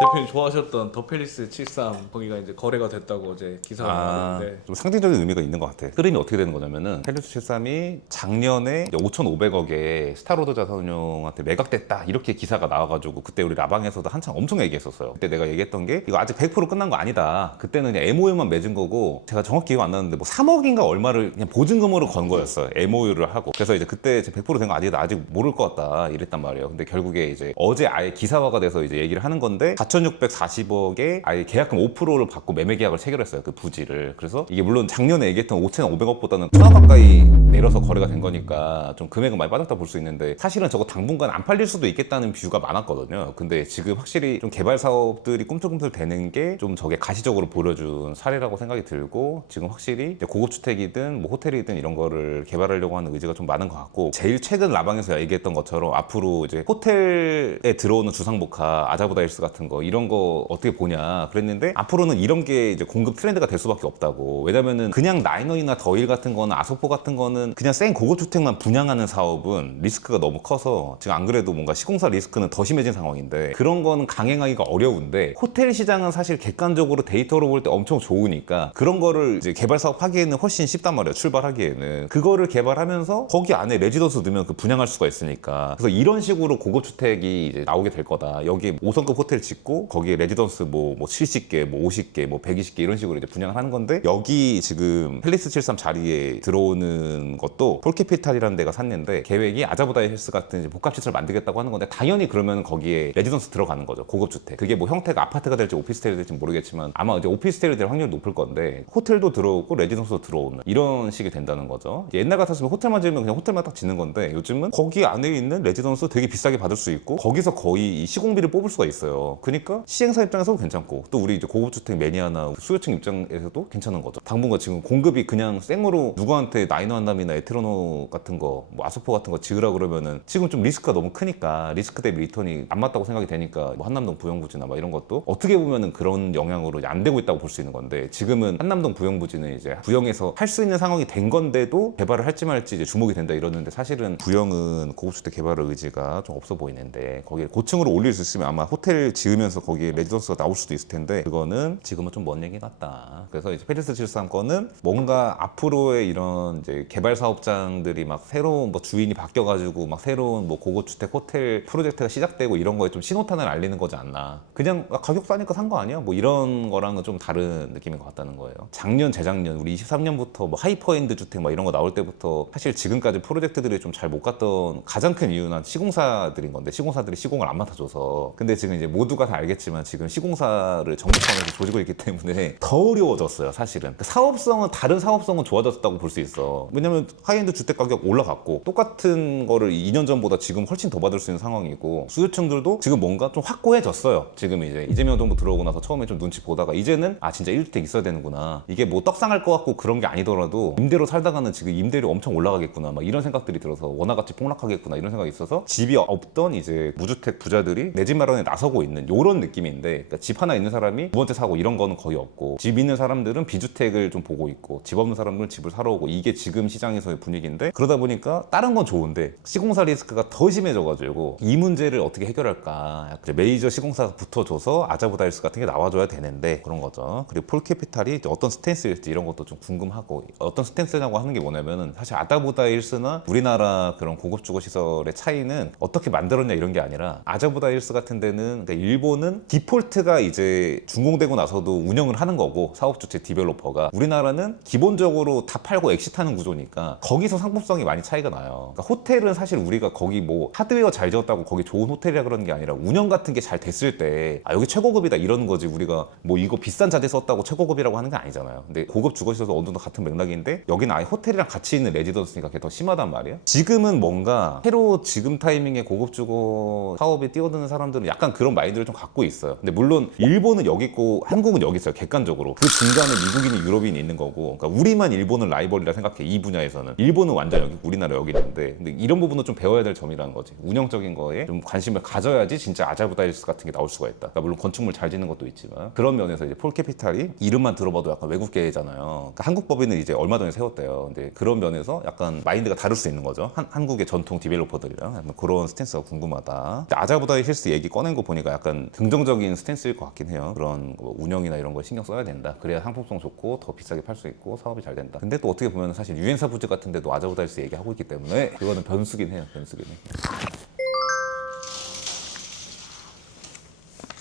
대표님 좋아하셨던 더 팰리스 73 거기가 이제 거래가 됐다고 어제 기사가 나왔는데 좀 상징적인 의미가 있는 것 같아. 흐름이 어떻게 되는 거냐면은 팰리스 73이 작년에 5,500억에 스타로드 자산운용한테 매각됐다 이렇게 기사가 나와가지고 그때 우리 라방에서도 한창 엄청 얘기했었어요. 그때 내가 얘기했던 게 이거 아직 100% 끝난 거 아니다. 그때는 그냥 MOU만 맺은 거고 제가 정확히 기억 안 나는데 뭐 3억인가 얼마를 그냥 보증금으로 건 거였어요. MOU를 하고. 그래서 이제 그때 100% 된 거 아니다. 아직 모를 것 같다 이랬단 말이에요. 근데 결국에 이제 어제 아예 기사화가 돼서 이제 얘기를 하는 건데 4,640억에 아예 계약금 5%를 받고 매매 계약을 체결했어요. 그 부지를. 그래서 이게 물론 작년에 얘기했던 5,500억보다는 1,000억 가까이 내려서 거래가 된 거니까 좀 금액은 많이 빠졌다 볼 수 있는데 사실은 저거 당분간 안 팔릴 수도 있겠다는 뷰가 많았거든요. 근데 지금 확실히 좀 개발 사업들이 꿈틀꿈틀 되는 게 좀 저게 가시적으로 보여준 사례라고 생각이 들고 지금 확실히 이제 고급 주택이든 뭐 호텔이든 이런 거를 개발하려고 하는 의지가 좀 많은 것 같고 제일 최근 라방에서 얘기했던 것처럼 앞으로 이제 호텔에 들어오는 주상복합 아자보다 힐스 같은 거 이런 거 어떻게 보냐 그랬는데 앞으로는 이런 게 이제 공급 트렌드가 될 수밖에 없다고. 왜냐면은 그냥 나인원이나 더힐 같은 거는 아소포 같은 거는 그냥 생 고급 주택만 분양하는 사업은 리스크가 너무 커서 지금 안 그래도 뭔가 시공사 리스크는 더 심해진 상황인데 그런 거는 강행하기가 어려운데 호텔 시장은 사실 객관적으로 데이터로 볼 때 엄청 좋으니까 그런 거를 이제 개발 사업 하기에는 훨씬 쉽단 말이에요. 출발하기에는 그거를 개발하면서 거기 안에 레지던스 넣으면 그 분양할 수가 있으니까. 그래서 이런 식으로 고급 주택이 이제 나오게 될 거다. 여기 5성급 호텔 짓고 거기에 레지던스 뭐 70개, 뭐 50개, 뭐 120개 이런 식으로 이제 분양을 하는 건데 여기 지금 팰리스 73 자리에 들어오는 것도 폴캐피탈이라는 데가 샀는데 계획이 아자보다 힐스 같은 이제 복합시설 만들겠다고 하는 건데 당연히 그러면 거기에 레지던스 들어가는 거죠. 고급 주택. 그게 뭐 형태가 아파트가 될지 오피스텔이 될지 모르겠지만 아마 이제 오피스텔이 될 확률이 높을 건데 호텔도 들어오고 레지던스도 들어오는 이런 식이 된다는 거죠. 옛날 같았으면 호텔만 지으면 그냥 호텔만 딱 짓는 건데 요즘은 거기 안에 있는 레지던스 되게 비싸게 받을 수 있고 거기서 거의 이 시공비를 뽑을 수가 있어요. 그러니까 시행사 입장에서도 괜찮고 또 우리 이제 고급주택 매니아나 수요층 입장에서도 괜찮은 거죠. 당분간 지금 공급이 그냥 생으로 누구한테 나이노 한남이나 에트로노 같은 거 뭐 아소포 같은 거 지으라 그러면은 지금 좀 리스크가 너무 크니까 리스크 대비 리턴이 안 맞다고 생각이 되니까 뭐 한남동 부영부지나 막 이런 것도 어떻게 보면은 그런 영향으로 안 되고 있다고 볼 수 있는 건데 지금은 한남동 부영부지는 이제 부영에서 할 수 있는 상황이 된 건데도 개발을 할지 말지 이제 주목이 된다 이러는데 사실은 부영은 고급주택 개발의 의지가 좀 없어 보이는데 거기에 고층으로 올릴 수 있으면 아마 호텔 지으면서 거기에 레지던스가 나올 수도 있을 텐데 그거는 지금은 좀 먼 얘기 같다. 그래서 이제 팰리스 73 거는 뭔가 앞으로의 이런 이제 개발 사업장들이 막 새로운 뭐 주인이 바뀌어가지고 막 새로운 뭐 고급주택 호텔 프로젝트가 시작되고 이런 거에 좀 신호탄을 알리는 거지 않나. 그냥 가격 싸니까 산 거 아니야? 뭐 이런 거랑은 좀 다른 느낌인 것 같다는 거예요. 작년 재작년 우리 23년부터 뭐 하이퍼엔드 주택 막 이런 거 나올 때부터 사실 지금까지 프로젝트들이 좀 잘 못 갔던 가장 큰 이유는 시공사들인 건데 시공사들이 시공을 안 맡아줘서. 근데 지금 이제 모두가 다 알겠지만 지금 시공사를 정부 차원에서 조지고 있기 때문에 더 어려워졌어요. 사실은 사업성은 다른 사업성은 좋아졌다고 볼 수 있어. 왜냐면 하이엔드 주택 가격 올라갔고 똑같은 거를 2년 전보다 지금 훨씬 더 받을 수 있는 상황이고 수요층들도 지금 뭔가 좀 확고해졌어요. 지금 이제 이재명 정부 들어오고 나서 처음에 좀 눈치 보다가 이제는 아 진짜 1주택 있어야 되는구나. 이게 뭐 떡상할 것 같고 그런 게 아니더라도 임대로 살다가는 지금 임대료 엄청 올라가겠구나 막 이런 생각들이 들어서 원화가치 폭락하겠구나 이런 생각이 있어서 집이 없던 이제 무주택 부자들이 내 집 마련에 나서고 있는 이런 느낌인데 그러니까 집 하나 있는 사람이 두 번째 사고 이런 거는 거의 없고 집 있는 사람들은 비주택을 좀 보고 있고 집 없는 사람들은 집을 사러 오고 이게 지금 시장에서의 분위기인데 그러다 보니까 다른 건 좋은데 시공사 리스크가 더 심해져가지고 이 문제를 어떻게 해결할까. 메이저 시공사가 붙어줘서 아자보다 힐스 같은 게 나와줘야 되는데 그런 거죠. 그리고 폴캐피탈이 어떤 스탠스일지 이런 것도 좀 궁금하고 어떤 스탠스냐고 하는 게 뭐냐면은 사실 아자보다 힐스나 우리나라 그런 고급 주거 시설의 차이는 어떻게 만들었냐 이런 게 아니라 아자보다 힐스 같은 데는 그러니까 일본은 디폴트가 이제 준공되고 나서도 운영을 하는 거고 사업주체 디벨로퍼가 우리나라는 기본적으로 다 팔고 엑시트하는 구조니까 거기서 상품성이 많이 차이가 나요. 그러니까 호텔은 사실 우리가 거기 뭐 하드웨어 잘 지었다고 거기 좋은 호텔이라 그러는 게 아니라 운영 같은 게 잘 됐을 때 아 여기 최고급이다 이러는 거지 우리가 뭐 이거 비싼 자재 썼다고 최고급이라고 하는 게 아니잖아요. 근데 고급 주거시설도 어느 정도 같은 맥락인데 여기는 아예 호텔이랑 같이 있는 레지던스니까 그게 더 심하단 말이에요. 지금은 뭔가 새로 지금 타이밍에 고급 주거 사업에 뛰어드는 사람들은 약간 그런 마인드를 좀 갖고 있어요. 근데 물론 일본은 여기 있고 한국은 여기 있어요. 객관적으로 그 중간에 미국인이 유럽인이 있는 거고 그러니까 우리만 일본은 라이벌이라 생각해 이 분야 분야에서는. 일본은 완전 여기, 우리나라 여기 있는데, 근데 이런 부분은 좀 배워야 될 점이라는 거지. 운영적인 거에 좀 관심을 가져야지 진짜 아자부다일스 같은 게 나올 수가 있다. 그러니까 물론 건축물 잘 짓는 것도 있지만, 그런 면에서 이제 폴캐피탈이 이름만 들어봐도 약간 외국계잖아요. 그러니까 한국 법인을 이제 얼마 전에 세웠대요. 근데 그런 면에서 약간 마인드가 다를 수 있는 거죠. 한국의 전통 디벨로퍼들이랑 약간 그런 스탠스가 궁금하다. 아자부다일스 얘기 꺼낸 거 보니까 약간 긍정적인 스탠스일 것 같긴 해요. 그런 뭐 운영이나 이런 걸 신경 써야 된다. 그래야 상품성 좋고 더 비싸게 팔 수 있고 사업이 잘 된다. 근데 또 어떻게 보면 사실 유엔사 부지 같은 데도 아자부다일스 얘기하고 있기 때문에 그거는 변수긴 해요. 변수긴 해.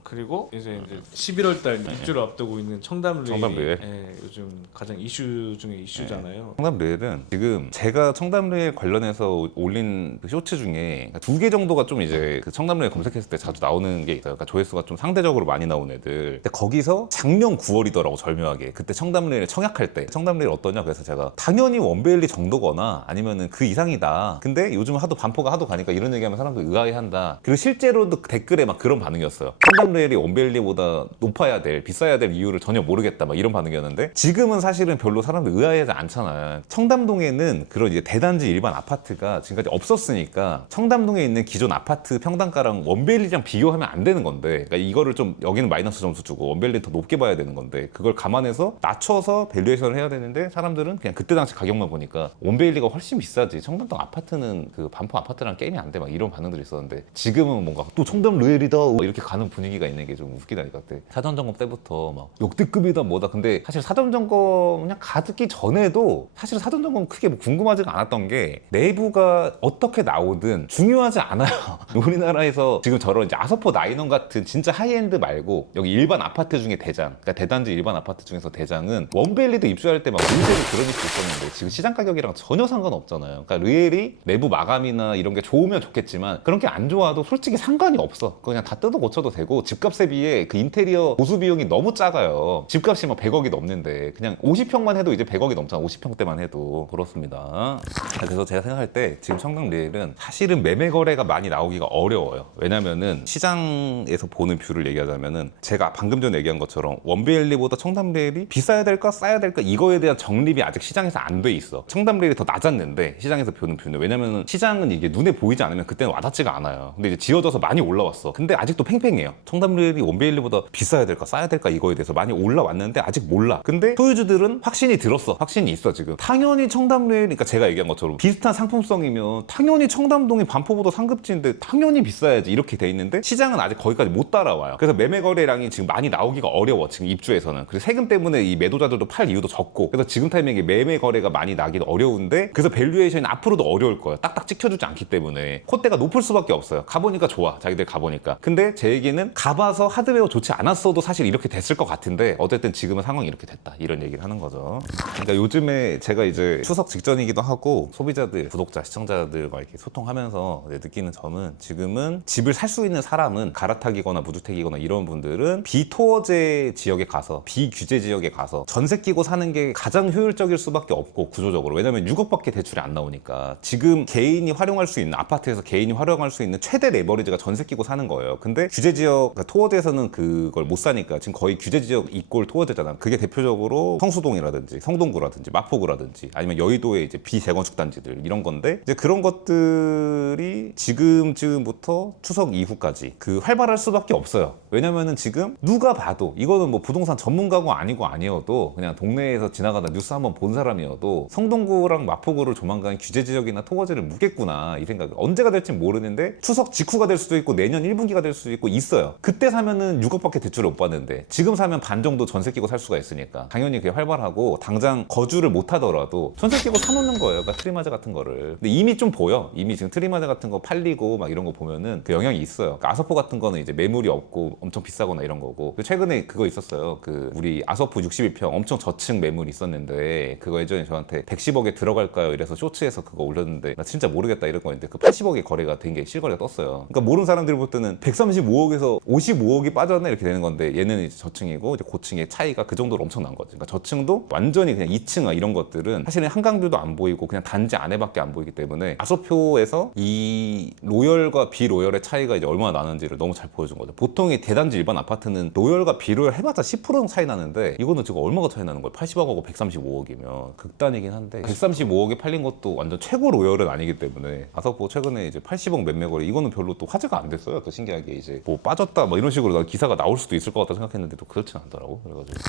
그리고 이제 11월 달 입주를 앞두고 있는 청담리, 청담리에. 요즘 가장 이슈 중에 이슈잖아요. 청담리엘은 지금 제가 청담리엘 관련해서 올린 그 쇼츠 중에 2개 정도가 좀 이제 그 청담리엘 검색했을 때 자주 나오는 게 있어요. 그러니까 조회수가 좀 상대적으로 많이 나온 애들. 근데 거기서 작년 9월이더라고, 절묘하게. 그때 청담리엘 청약할 때 청담리엘 어떠냐? 그래서 제가 당연히 원베일리 정도거나 아니면은 그 이상이다. 근데 요즘 하도 반포가 하도 가니까 이런 얘기하면 사람들 의아해한다. 그리고 실제로도 댓글에 막 그런 반응이었어요. 청담리엘이 원베일리보다 높아야 될, 비싸야 될 이유를 전혀 모르겠다, 막 이런 반응이었는데, 지금은 사실은 별로 사람들 의아해하지 않잖아요. 청담동에는 그런 이제 대단지 일반 아파트가 지금까지 없었으니까 청담동에 있는 기존 아파트 평당가랑 원베일리랑 비교하면 안 되는 건데, 그러니까 이거를 좀 여기는 마이너스 점수 주고 원베일리는 더 높게 봐야 되는 건데, 그걸 감안해서 낮춰서 밸류에이션을 해야 되는데 사람들은 그냥 그때 당시 가격만 보니까 원베일리가 훨씬 비싸지, 청담동 아파트는 그 반포 아파트랑 게임이 안 돼, 막 이런 반응들이 있었는데, 지금은 뭔가 또 청담 르엘이다 이렇게 가는 분위기가 있는 게 좀 웃기다니까. 그때 사전 점검 때부터 막 역대급이다 뭐다. 근데 사실 사전 점검 그냥 가듣기 전에도 사실 사전 점검 크게 뭐 궁금하지가 않았던 게, 내부가 어떻게 나오든 중요하지 않아요. 우리나라에서 지금 저런 이제 아서포 나인원 같은 진짜 하이엔드 말고 여기 일반 아파트 중에 대장, 그러니까 대단지 일반 아파트 중에서 대장은 원베일리도 입주할 때 막 문제를 그런 일이 있었는데 지금 시장 가격이랑 전혀 상관없잖아요. 그러니까 르엘이 내부 마감이나 이런 게 좋으면 좋겠지만 그런 게 안 좋아도 솔직히 상관이 없어. 그냥 다 뜯어 고쳐도 되고, 집값에 비해 그 인테리어 보수 비용이 너무 작아요. 집값이 막 100억이 넘는데 그냥 50평만 해도 이제 100억이 넘잖아. 50평대만 해도. 그렇습니다. 그래서 제가 생각할 때 지금 청담 르엘은 사실은 매매 거래가 많이 나오기가 어려워요. 왜냐면은 시장에서 보는 뷰를 얘기하자면은, 제가 방금 전에 얘기한 것처럼 원베일리보다 청담 르엘이 비싸야 될까 싸야 될까 이거에 대한 정립이 아직 시장에서 안 돼 있어. 청담 르엘이 더 낮았는데 시장에서 보는 뷰는, 왜냐면은 시장은 이게 눈에 보이지 않으면 그때는 와닿지가 않아요. 근데 이제 지어져서 많이 올라왔어. 근데 아직도 팽팽해요. 청담 르엘이 원베일리보다 비싸야 될까 싸야 될까 이거에 대해서 많이 올라왔는데 아직 몰라. 근데 소유주들은 확신이 들었어. 확신이 있어 지금. 당연히 청담 르엘, 그러니까 제가 얘기한 것처럼 비슷한 상품성이면 당연히 청담동이 반포보다 상급지인데 당연히 비싸야지 이렇게 돼 있는데, 시장은 아직 거기까지 못 따라와요. 그래서 매매 거래량이 지금 많이 나오기가 어려워 지금 입주에서는. 그리고 세금 때문에 이 매도자들도 팔 이유도 적고, 그래서 지금 타이밍에 매매 거래가 많이 나기도 어려운데, 그래서 밸류에이션이 앞으로도 어려울 거예요. 딱딱 찍혀주지 않기 때문에 콧대가 높을 수밖에 없어요. 가보니까 좋아, 자기들 가보니까. 근데 제 얘기는 가봐서 하드웨어 좋지 않았어도 사실 이렇게 됐을 것 같은데, 어쨌든 지금은 상황이 이렇게 됐다, 이런 얘기를 하는 거죠. 그러니까 요즘에 제가 이제 추석 직전이기도 하고 소비자들, 구독자, 시청자들과 이렇게 소통하면서 느끼는 점은, 지금은 집을 살 수 있는 사람은 갈아타기거나 무주택이거나 이런 분들은 비토어제 지역에 가서, 비규제 지역에 가서 전세 끼고 사는 게 가장 효율적일 수밖에 없고, 구조적으로. 왜냐면 6억밖에 대출이 안 나오니까. 지금 개인이 활용할 수 있는, 아파트에서 개인이 활용할 수 있는 최대 레버리지가 전세 끼고 사는 거예요. 근데 규제 지역, 그러니까 토어제에서는 그걸 못 사니까 지금 거의 규제 지역 이꼴 토어제잖아. 그게 대표적으로 성수동이라든지 성동구라든지 마포구라든지 아니면 여의도의 이제 비재건축 단지들, 이런 건데, 이제 그런 것들이 지금쯤부터 추석 이후까지 그 활발할 수밖에 없어요. 왜냐면은 지금 누가 봐도, 이거는 뭐 부동산 전문가가 아니고 아니어도 그냥 동네에서 지나가다 뉴스 한번 본 사람이어도 성동구랑 마포구를 조만간 규제 지역이나 토어제를 묻겠구나, 이 생각. 언제가 될지 모르는데 추석 직후가 될 수도 있고 내년 1분기가 될 수도 있고 있어요. 그때 사면은 6억밖에 대출을 못 받는데 지금 사면 반 정도 전세 끼고 살 수가 있으니까 당연히 그게 활발하고, 당장 거주를 못 하더라도 전세 끼고 사놓는 거예요. 그러니까 트리마즈 같은 거를. 근데 이미 좀 보여. 이미 지금 트리마즈 같은 거 팔리고 막 이런 거 보면은 그 영향이 있어요. 그러니까 아서포 같은 거는 이제 매물이 없고 엄청 비싸거나 이런 거고. 최근에 그거 있었어요. 그 우리 아서포 61평 엄청 저층 매물이 있었는데, 그거 예전에 저한테 110억에 들어갈까요? 이래서 쇼츠에서 그거 올렸는데 나 진짜 모르겠다 이런 거였는데, 그 80억에 거래가 된 게 실거래가 떴어요. 그러니까 모르는 사람들이 볼 때는 135억에서 55억이 빠졌네 이렇게 되는 건데 얘는 이제 저층이고 이제 고층의 차이가 그 정도로 엄청난 거죠. 그러니까 저층도 완전히 그냥 2층 이런 것들은 사실은 한강뷰도 안 보이고 그냥 단지 안에밖에 안 보이기 때문에 아소표에서 이 로열과 비로열의 차이가 이제 얼마나 나는지를 너무 잘 보여준 거죠. 보통의 대단지 일반 아파트는 로열과 비로열 해봤자 10% 차이 나는데 이거는 지금 얼마가 차이 나는 거예요? 80억하고 135억이면 극단이긴 한데 135억에 팔린 것도 완전 최고 로열은 아니기 때문에 아소포 최근에 이제 80억 몇몇 거리 이거는 별로 또 화제가 안 됐어요. 또 신기하게 이제 뭐 빠졌다 뭐 이런 식으로 기사가 나올 수도 있을 것 같다 생각했는데 또 그렇진 않더라고. 그래가지고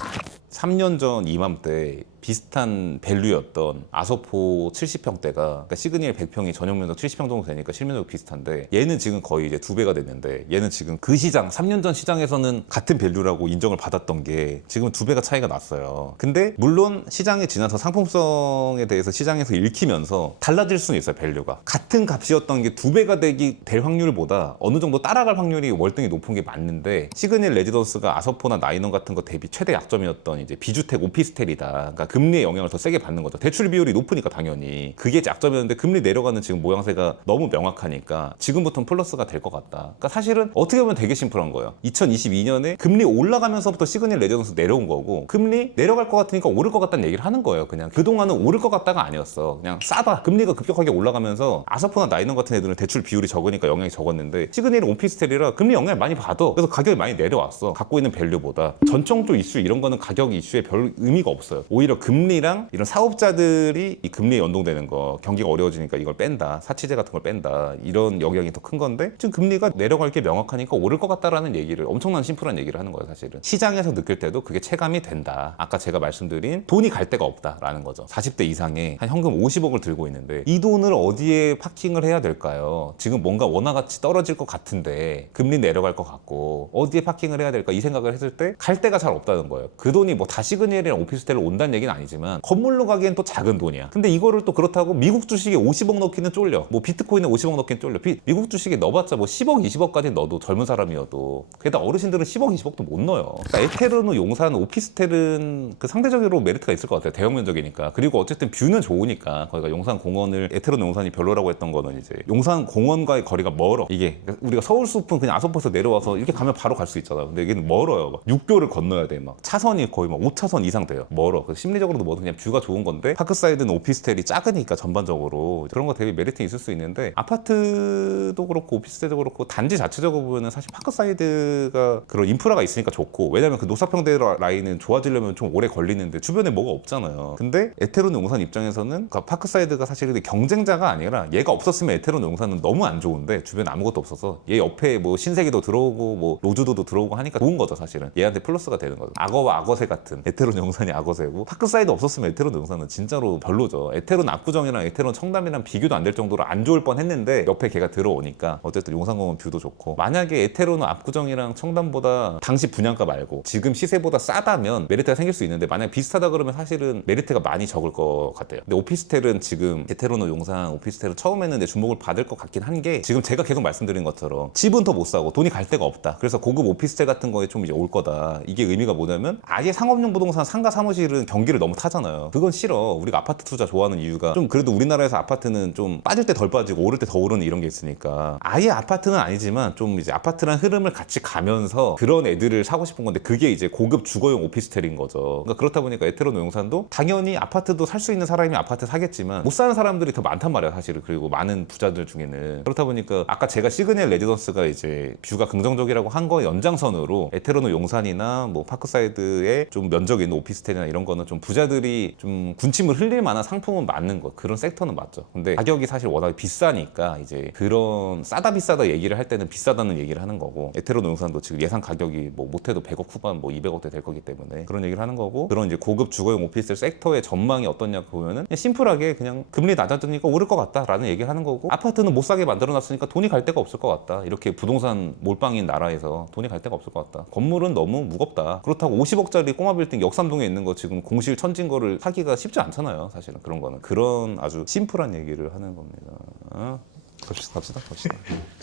3년 전 이맘때 비슷한 밸류였던 아소포 70평대가 그러니까 시그니엘 100평이 전용 면적 70평 정도 되니까 실면적 비슷한데 얘는 지금 거의 이제 2배가 됐는데 얘는 지금 그 시장 3년 전 시장에서는 같은 밸류라고 인정을 받았던 게 지금은 2배가 차이가 났어요. 근데 물론 시장에 지나서 상품성에 대해서 시장에서 읽히면서 달라질 수는 있어요. 밸류가 같은 값이었던 게 2배가 될 확률보다 어느 정도 따라갈 확률이 월등히 높은 게 맞는데 시그니엘 레지던스가 아소포나 나인원 같은 거 대비 최대 약점이었던 이제 비주택 오피스텔이다. 그러니까 금리의 영향을 더 세게 받는 거죠. 대출 비율이 높으니까 당연히 그게 약점이었는데 금리 내려가는 지금 모양새가 너무 명확하니까 지금부터는 플러스가 될 것 같다. 그러니까 사실은 어떻게 보면 되게 심플한 거예요. 2022년에 금리 올라가면서부터 시그니엘 레지던스 내려온 거고 금리 내려갈 것 같으니까 오를 것 같다는 얘기를 하는 거예요. 그냥 그동안은 오를 것 같다가 아니었어. 그냥 싸다. 금리가 급격하게 올라가면서 아소포나 나인원 같은 애들은 대출 비율이 적으니까 영향이 적었는데 시그니엘은 오피스텔이라 금리 영향을 많이 받아. 그래서 가격이 많이 내려왔어. 갖고 있는 밸류보다. 전청조 이슈 이런 거는 가격 이슈에 별 의미가 없어요. 오히려 금리랑 이런 사업자들이 이 금리에 연동되는 거 경기가 어려워지니까 이걸 뺀다. 사치제 같은 걸 뺀다. 이런 영향이 더 큰 건데 지금 금리가 내려갈 게 명확하니까 오를 것 같다라는 얘기를 엄청난 심플한 얘기를 하는 거예요. 사실은 시장에서 느낄 때도 그게 체감이 된다. 아까 제가 말씀드린 돈이 갈 데가 없다라는 거죠. 40대 이상에 한 현금 50억을 들고 있는데 이 돈을 어디에 파킹을 해야 될까요? 지금 뭔가 원화가치 떨어질 것 같은데 금리 내려갈 것 같고 어디에 파킹을 해야 될까 이 생각을 했을 때 갈 데가 잘 없다는 거예요. 그 돈이 뭐 다 시그니엘이랑 오피스텔로 온다는 얘기는 아니지만 건물로 가기엔 또 작은 돈이야. 근데 이거를 또 그렇다고 미국 주식에 50억 넣기는 쫄려. 뭐 비트코인에 50억 넣기는 쫄려. 미국 주식에 넣어봤자 뭐 10억, 20억까지 넣어도 젊은 사람이어도 게다가 어르신들은 10억, 20억도 못 넣어요. 그러니까 에테르노 용산 오피스텔은 그 상대적으로 메리트가 있을 것 같아요. 대형 면적이니까. 그리고 어쨌든 뷰는 좋으니까 거기가 용산 공원을 에테르노 용산이 별로라고 했던 거는 이제 용산 공원과의 거리가 멀어. 이게 우리가 서울 숲은 그냥 아소포에서 내려와서 이렇게 가면 바로 갈 수 있잖아. 근데 여기는 멀어요. 막 6교를 건너야 돼. 막 차선이 거의 막 5차선 이상 돼요. 멀어. 그래서 심리적으로도 뭐든 그냥 뷰가 좋은 건데 파크사이드는 오피스텔이 작으니까 전반적으로 그런 거 되게 메리트 있을 수 있는데 아파트도 그렇고 오피스텔도 그렇고 단지 자체적으로 보면 사실 파크사이드가 그런 인프라가 있으니까 좋고 왜냐면 그 노사평대 라인은 좋아지려면 좀 오래 걸리는데 주변에 뭐가 없잖아요. 근데 에테르노 용산 입장에서는 그 파크사이드가 사실 경쟁자가 아니라 얘가 없었으면 에테르노 용산은 너무 안 좋은데 주변에 아무것도 없어서 얘 옆에 뭐 신세계도 들어오고 뭐 로즈도도 들어오고 하니까 좋은 거죠. 사실은 얘한테 플러스가 되는 거죠. 악어와 악어새 같은 에테르노 용산이 악어새고 파크사이드 없었으면 에테르노 용산은 진짜로 별로죠. 에테르노 압구정이랑 에테르노 청담이랑 비교도 안 될 정도로 안 좋을 뻔했는데 옆에 걔가 들어오니까 어쨌든 용산공원 뷰도 좋고 만약에 에테르노 압구정이랑 청담보다 당시 분양가 말고 지금 시세보다 싸다면 메리트가 생길 수 있는데 만약 비슷하다 그러면 사실은 메리트가 많이 적을 것 같아요. 근데 오피스텔은 지금 에테르노 용산 오피스텔은 처음에는 내 주목을 받을 것 같긴 한 게 지금 제가 계속 말씀드린 것처럼 집은 더 못 사고 돈이 갈 데가 없다. 그래서 고급 오피스텔 같은 거에 좀 이제 올 거다. 이게 의미가 뭐냐면 아예 상업용 부동산 상가 사무실은 경기를 너무 타잖아요. 그건 싫어. 우리가 아파트 투자 좋아하는 이유가 좀 그래도 우리나라에서 아파트는 좀 빠질 때 덜 빠지고 오를 때 더 오르는 이런 게 있으니까 아예 아파트는 아니지만 좀 이제 아파트란 흐름을 같이 가면서 그런 애들을 사고 싶은 건데 그게 이제 고급 주거용 오피스텔인 거죠. 그러니까 그렇다 보니까 에테르노 용산도 당연히 아파트도 살 수 있는 사람이 아파트 사겠지만 못 사는 사람들이 더 많단 말이야 사실은. 그리고 많은 부자들 중에는 그렇다 보니까 아까 제가 시그니엘 레지던스가 이제 뷰가 긍정적이라고 한 거 연장선으로 에테르노 용산이나 뭐 파크사이드에 좀 면적이 있는 오피스텔이나 이런 거는 좀 부자들이 좀 군침을 흘릴 만한 상품은 맞는 거 그런 섹터는 맞죠. 근데 가격이 사실 워낙 비싸니까 이제 그런 싸다 비싸다 얘기를 할 때는 비싸다는 얘기를 하는 거고 에테르노 용산도 지금 예상 가격이 뭐 못해도 100억 후반 뭐 200억대 될 거기 때문에 그런 얘기를 하는 거고 그런 이제 고급 주거용 오피스텔 섹터의 전망이 어떠냐 보면은 그냥 심플하게 그냥 금리 낮아지니까 오를 것 같다라는 얘기를 하는 거고 아파트는 못 사게 만들어놨으니까 돈이 갈 데가 없을 것 같다. 이렇게 부동산 몰빵인 나라에서 돈이 갈 데가 없을 것 같다. 건물은 너무 무겁다. 그렇다고 50억짜리 꼬마 빌딩 역삼동에 있는 거 지금 공실 천진 거를 사기가 쉽지 않잖아요. 사실은 그런 거는 그런 아주 심플한 얘기를 하는 겁니다. 갑시다.